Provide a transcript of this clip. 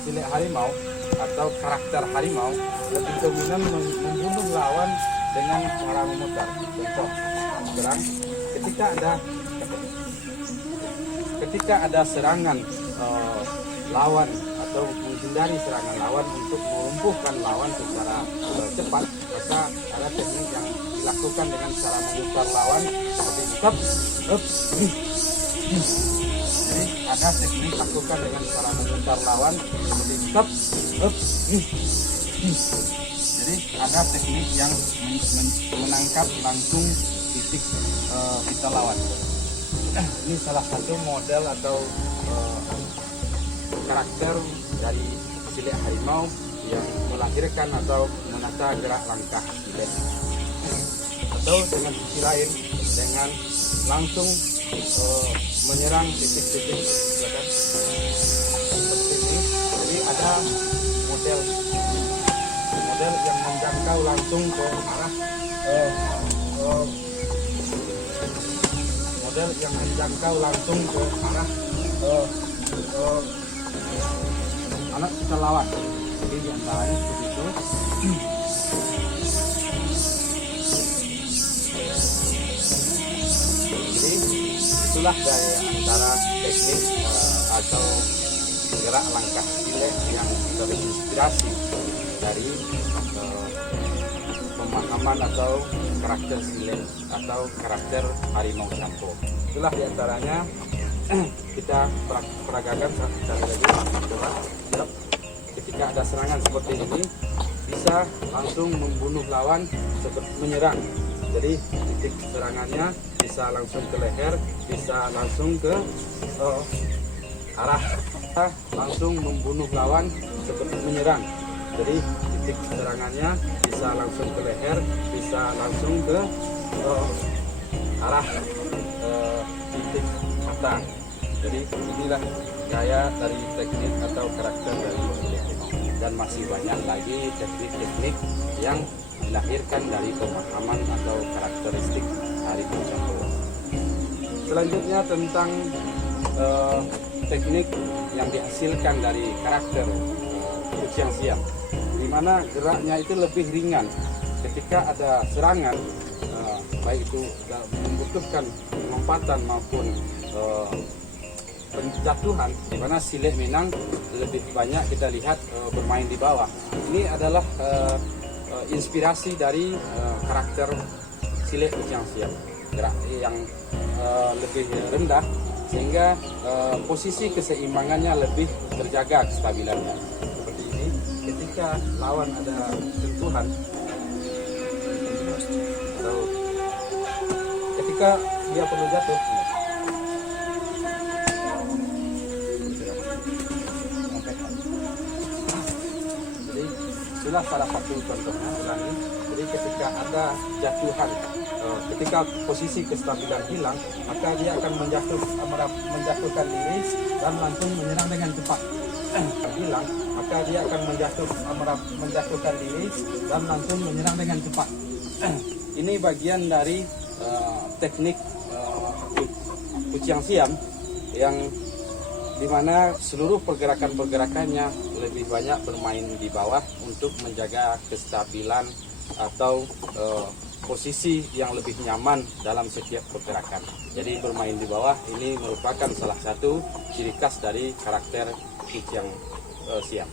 Sile harimau atau karakter harimau lebih dominan membunuh lawan dengan cara memutar. Contoh, sekarang ketika ada serangan lawan atau menghindari serangan lawan untuk melumpuhkan lawan secara cepat, maka ada teknik yang dilakukan dengan cara memutar lawan seperti up. Jadi ada teknik lakukan dengan cara memutar lawan seperti up. Jadi ada teknik yang menangkap langsung titik kita lawan. Ini salah satu model atau karakter dari sile harimau yang melahirkan atau menata gerak langkah sile. Atau dengan sisi lain, dengan langsung menyerang titik-titik seperti ini. Jadi ada model yang menjangkau langsung ke arah anak kita lawan. Jadi diantaranya seperti itu. Jadi itulah dari antara teknik atau gerak langkah sile yang terinspirasi dari pemahaman atau karakter sile atau karakter harimau Campo. Itulah diantaranya kita peragakan sekali lagi. Ketika ada serangan seperti ini, bisa langsung membunuh lawan seperti menyerang. Jadi titik serangannya bisa langsung ke leher, bisa langsung ke arah, langsung membunuh lawan seperti menyerang. Jadi titik serangannya bisa langsung ke leher, bisa langsung ke arah titik mata. Jadi inilah gaya dari teknik atau karakter dari sile harimau. Dan masih banyak lagi teknik-teknik yang dilahirkan dari pemahaman atau karakteristik harimau Campo. Selanjutnya tentang teknik yang dihasilkan dari karakter kucing siam, di mana geraknya itu lebih ringan ketika ada serangan, baik itu membutuhkan lompatan maupun penjatuhan, di mana sile Minang lebih banyak kita lihat bermain di bawah. Ini adalah inspirasi dari karakter sile kucing siam, gerak yang lebih rendah sehingga posisi keseimbangannya lebih terjaga kestabilannya. Seperti ini, ketika lawan ada sentuhan atau ketika dia perlu jatuh, jadi itulah salah satu contohnya. Ulangi. Jadi ketika ada jatuhan, ketika posisi kestabilan hilang, maka dia akan menjatuhkan diri dan langsung menyerang dengan cepat. Hilang, maka dia akan menjatuhkan diri dan langsung menyerang dengan cepat. Ini bagian dari teknik kucing siam yang dimana seluruh pergerakan-pergerakannya lebih banyak bermain di bawah untuk menjaga kestabilan atau posisi yang lebih nyaman dalam setiap pergerakan. Jadi bermain di bawah ini merupakan salah satu ciri khas dari karakter kucing siam.